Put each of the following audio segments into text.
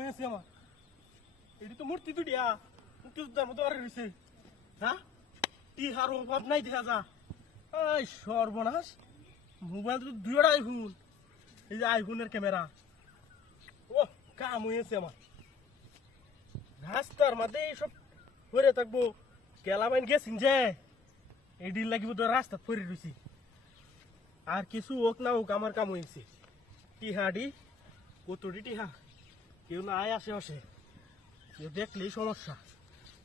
হয়েছে আমার এটি তো মূর্তি দুটিয়া মুক্তিযোদ্ধার মতো আর রয়েছে হ্যাঁ টিহার অভাব নাই দেখা যা এই সর্বনাশ মোবাইল তো দুইটা আইফোন এই যে আইফোনের ক্যামেরা ও কাম হয়েছে আমার রাস্তার মধ্যে এইসব পরে থাকবো কেলামাইন গেছিন যে এডির লাগিব তো রাস্তা পরে রয়েছি আর কিছু হোক না হোক আমার কাম হয়েছে টিহাডি কতটি টিহা কেউ না আয় আশেপাশে কেউ দেখলেই সমস্যা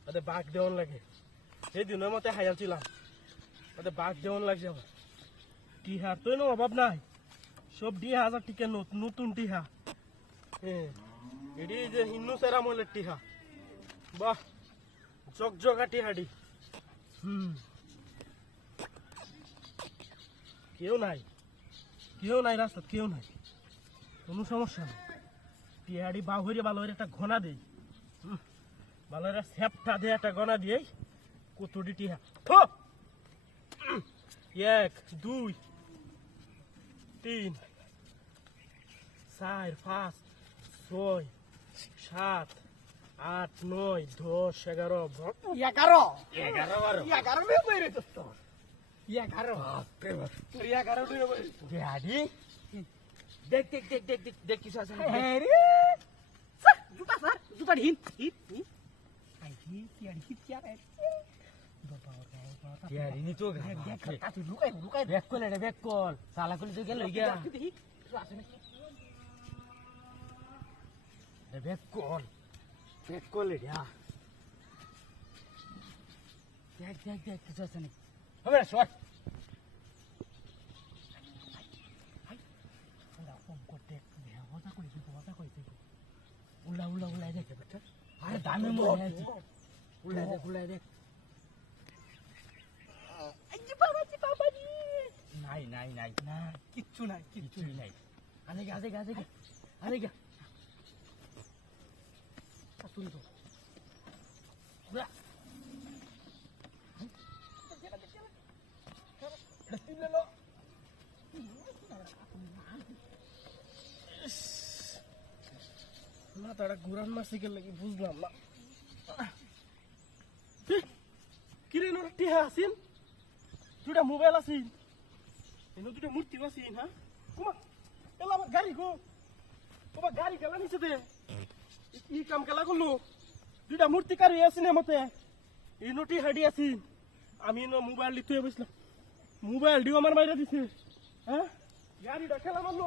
তাদের বাঘ দেওয়ান লাগে সেই দিনের মতে হাইয়াল ছিলাম তাদের বাঘ দেওয়ান লাগছে আমার টিহার তো অভাব নাই সব 2,000 টিকা নতুন টিহা হ্যাঁ এটি যে হিন্দু সেরা মলের টিহা বাহ জগজগা টিহাডি কেউ নাই রাস্তা কেউ নাই কোনো সমস্যা নেই টিহাডি বাহুরে ভালো একটা ঘনা দেই ভালো একটা স্যাপটা দিয়ে একটা গনা দিয়ে কতটি টিহা 1 2 3 4 5 6 7 8 9 10 11 11 মে মেরে দোস্ত 11 টিহাডি দেখ কিছু আছে আরে জুতা হিন আই টিয়ারি টিয়ারে টিহাডি নি তো দেখ কাটি লুকাই ব্যাক কল এটা ব্যাক কল সালা কল তো গেল গিয়া ব্যাক কল এটা দেখ কিছু আছে নাকি হবে শট ফোন করতে মজা করেছি উল্লা দেখে বেটা আরে দামে মরে আছে উল্লাই দেখ বাবাজি নাই না কিচ্ছু নাই আরে গা তুই তো না তারা ঘুরান মাসি গেলে বুঝলাম না কিরে নোর টিহা আছিন দুটা মোবাইল আছিন এনে দুটা মূর্তি আছিন হ্যাঁ কুমা এলা আমার গাড়ি গো তোমার গাড়ি গেলা নিচে দে ই কাম গেলা করলো দুটা মূর্তি কারি আছিন মতে এই নটি হাডি আছিন আমি মোবাইল লিখতে বসলাম মোবাইল দিও আমার মাইরা দিছে হ্যাঁ গাড়িটা খেলা মারলো